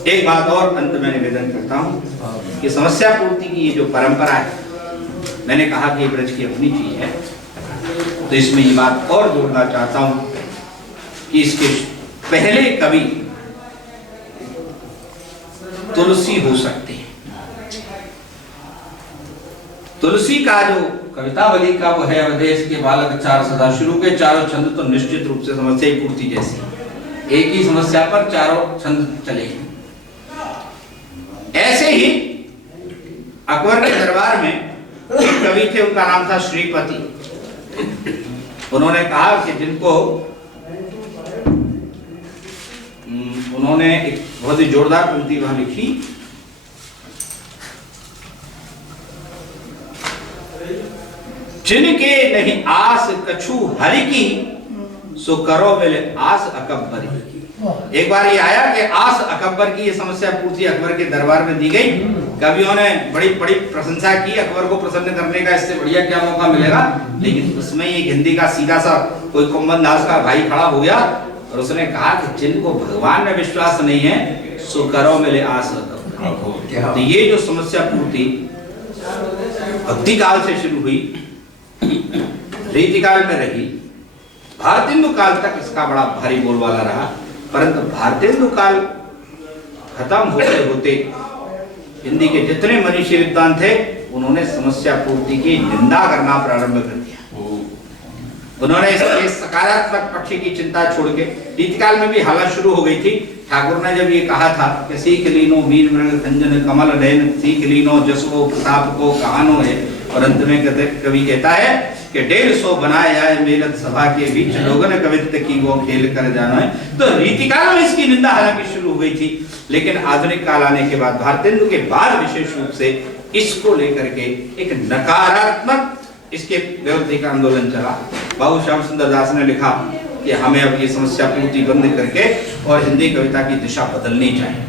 एक बात और अंत में निवेदन करता हूं कि समस्या पूर्ति की ये जो परंपरा है, मैंने कहा कि ब्रज की अपनी चीज है, तो इसमें ये बात और जोड़ना चाहता हूं कि इसके पहले कवि तुलसी हो सकते हैं। तुलसी का जो कवितावली का वो है, अवधेश के बालक चार सदा, शुरू के चारों छंद तो निश्चित रूप से समस्या ही पूर्ति जैसी, एक ही समस्या पर चारों छंद चले। ऐसे ही अकबर के दरबार में एक कवि थे, उनका नाम था श्रीपति। उन्होंने कहा कि जिनको उन्होंने एक बहुत ही जोरदार पंक्ति वहां लिखी, जिनके नहीं आस कछु हरि की, सो करो मिले आस अकबर की। एक बार ये आया कि आस अकबर की ये समस्या पूर्ति अकबर के दरबार में दी गई। कवियों ने बड़ी बड़ी प्रशंसा की, अकबर को प्रसन्न करने का इससे बढ़िया क्या मौका मिलेगा। लेकिन उसमें ये हिंदी का सीधा सा कोई कुंभन दास का भाई खड़ा हो गया और उसने कहा कि जिनको भगवान में विश्वास नहीं है, सो करो मिले आस अकबर। तो ये जो समस्या पूर्ति भक्ति काल से शुरू हुई, रीतिकाल में रही, भारतेंदु काल तक इसका बड़ा भारी बोलबाला रहा, परंतु भारतेंदु काल खत्म होते होते हिंदी के जितने मनीषी विद्वान थे उन्होंने समस्या पूर्ति की निंदा करना प्रारंभ कर दिया। उन्होंने इसके सकारात्मक पक्ष की चिंता छोड़ के, रीतिकाल में भी हालत शुरू हो गई थी। ठाकुर ने जब ये कहा था कि सीख लीनो मीर मृग खंजन कमल नयन, सीख लीनो जसो प्रताप को कहानो है, और अंत में कवि कहता है कि 150 बनाए जाए मेरठ सभा के बीच लोगन कवित्व की वो खेल कर जाना है। तो रीतिकाल में इसकी निंदा हालांकि शुरू हो गई थी, लेकिन आधुनिक काल आने के बाद, भारतेंदु के बाद विशेष रूप से इसको लेकर के एक नकारात्मक इसके विरुद्ध एक आंदोलन चला। बाबू श्याम सुंदर दास ने लिखा कि हमें अब ये समस्या पूर्ति बंद करके और हिंदी कविता की दिशा बदलनी चाहिए।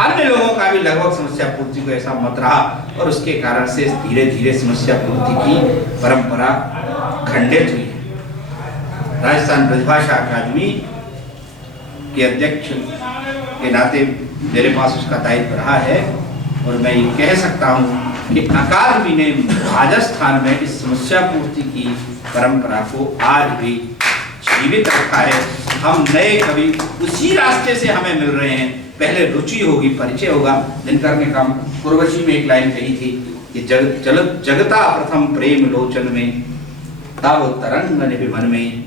अन्य लोगों का भी लगभग समस्या पूर्ति को ऐसा मत रहा, और उसके कारण से धीरे धीरे समस्या पूर्ति की परंपरा खंडित हुई है। राजस्थान ब्रजभाषा अकादमी के अध्यक्ष के नाते मेरे पास उसका दायित्व रहा है, और मैं ये कह सकता हूँ कि अकादमी ने राजस्थान में इस समस्या पूर्ति की परंपरा को आज भी जीवित रखा है। हम नए कवि उसी रास्ते से हमें मिल रहे हैं। पहले रुचि होगी, परिचय होगा। दिनकर ने काम पूर्वशी में एक लाइन कही थी कि जगता प्रथम प्रेम लोचन में, तब तरंग निभिमन में,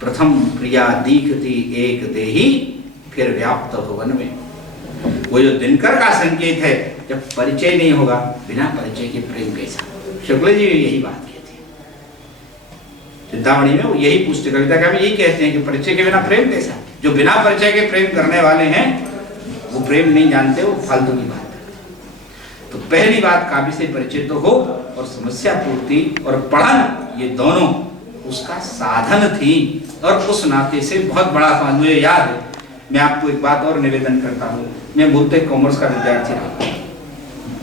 प्रथम प्रिया दीखती एक देही, फिर व्याप्त भुवन में। वो जो दिनकर का संकेत है, जब परिचय नहीं होगा, बिना परिचय के प्रेम कैसा। शुक्ल जी यही बात कहते हैं चिंतामणि में, वो यही पूछते, कविता का भी यही कहते हैं कि परिचय के बिना प्रेम कैसा। जो बिना परिचय के प्रेम करने वाले हैं वो प्रेम नहीं जानते, वो फालतू की बात है। तो पहली बात, काव्य से परिचय तो हो, और समस्या पूर्ति और पढ़न, ये दोनों उसका साधन थी। और उस नाते से बहुत बड़ा था। मुझे याद है, मैं आपको एक बात और निवेदन करता हूँ, मैं मूलतः कॉमर्स का विद्यार्थी रहा।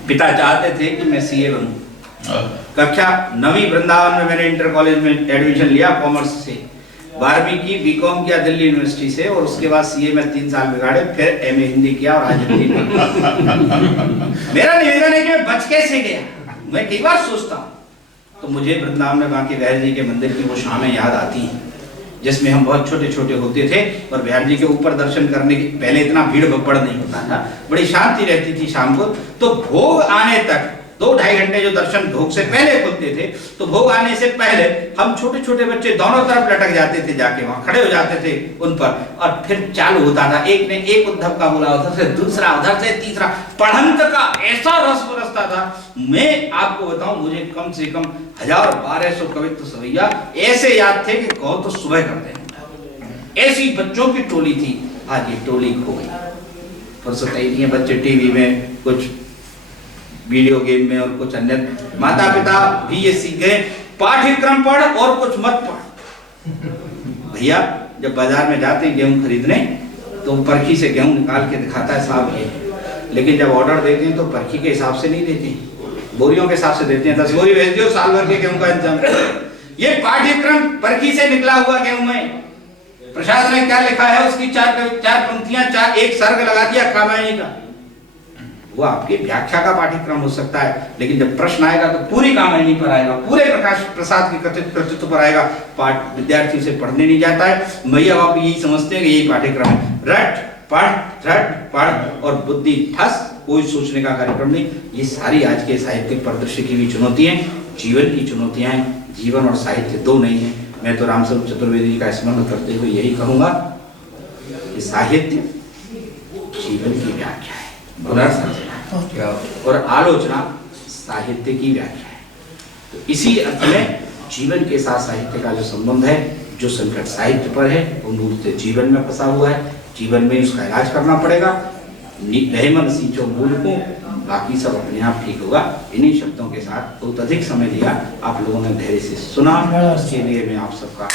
पिता चाहते थे कि मैं सीए बनूं। कक्षा 9वीं वृंदावन में मैंने इंटर कॉलेज में एडमिशन लिया कॉमर्स से। 12वीं की बीकॉम किया दिल्ली यूनिवर्सिटी से, और उसके बाद सीए में 3 साल बिगाड़े, फिर एमए हिंदी किया, और आज हिंदी में। मेरा निवेदन है कि मैं बच कैसे गया। मैं कई बार सोचता हूँ, तो मुझे वृंदावन में बांके बिहारी जी के मंदिर की वो शामें याद आती हैं, जिसमें हम बहुत छोटे छोटे होते थे, और बिहार जी के ऊपर दर्शन करने के पहले इतना भीड़ भप्पड़ नहीं होता था, बड़ी शांति रहती थी शाम को। तो भोग आने तक 2-2.5 घंटे जो दर्शन भोग से पहले खुलते थे, तो भोग आने से पहले हम छोटे छोटे बच्चे दोनों तरफ लटक जाते थे, जाके वहां खड़े हो जाते थे उन पर, और फिर चालू होता था। एक ने एक उद्धव का बोला, उधर से दूसरा, उधर से तीसरा, पढ़ंत का ऐसा रस बरसता था। मैं आपको बताऊं, मुझे कम से कम 1000-1200 कवित्व सवैया ऐसे याद थे कि कहो तो सुबह करते हैं। ऐसी बच्चों की टोली थी। आज ये टोली खो गई, फुर्सत ही नहीं है। बच्चे टीवी में, कुछ वीडियो गेम में, और कुछ अन्य। माता पिता भी ये सीख गए, पाठ्यक्रम पढ़ और कुछ मत पढ़। भैया जब बाजार में जाते हैं गेहूं खरीदने, तो परखी से गेहूं निकाल के दिखाता है साहब ये, लेकिन जब ऑर्डर देते हैं तो परखी के हिसाब से नहीं देते, बोरियों के हिसाब से देते हैं। 10 बोरी भेज दियो, साल भर के गेहूं का इंतजाम। ये पाठ्यक्रम परखी से निकला हुआ गेहूं में। प्रसाद ने क्या लिखा है, उसकी 4 पंक्तियां, 1 सर्ग लगा दिया कामायनी का। वो आपकी व्याख्या का पाठ्यक्रम हो सकता है, लेकिन जब प्रश्न आएगा तो पूरी कामायनी पर आएगा, पूरे प्रकाश प्रसाद के कथित कृतित्व पर आएगा। पाठ विद्यार्थी से पढ़ने नहीं जाता है। मैया बाप यही समझते हैं कि यही पाठ्यक्रम है, रट पढ़ और बुद्धि ठस, कोई सोचने का कार्यक्रम नहीं। ये सारी आज के साहित्यिक परिदृश्य की भी चुनौती है, जीवन की चुनौतियां हैं। जीवन और साहित्य दो नहीं है। मैं तो रामस्वरूप चतुर्वेदी जी का स्मरण करते हुए यही कहूंगा कि साहित्य जीवन की व्याख्या है, पुनर्संरचना और आलोचना साहित्य की व्याख्या है। तो इसी अर्थ में जीवन के साथ साहित्य का जो संबंध है, जो संकट साहित्य पर है, वो मूलतः जीवन में फंसा हुआ है। जीवन में उसका इलाज करना पड़ेगा। रहमन सींचो मूल को, बाकी सब अपने आप ठीक होगा। इन्हीं शब्दों के साथ बहुत अधिक समय लिया, आप लोगों ने धैर्य से सुना, उसके लिए मैं आप सबका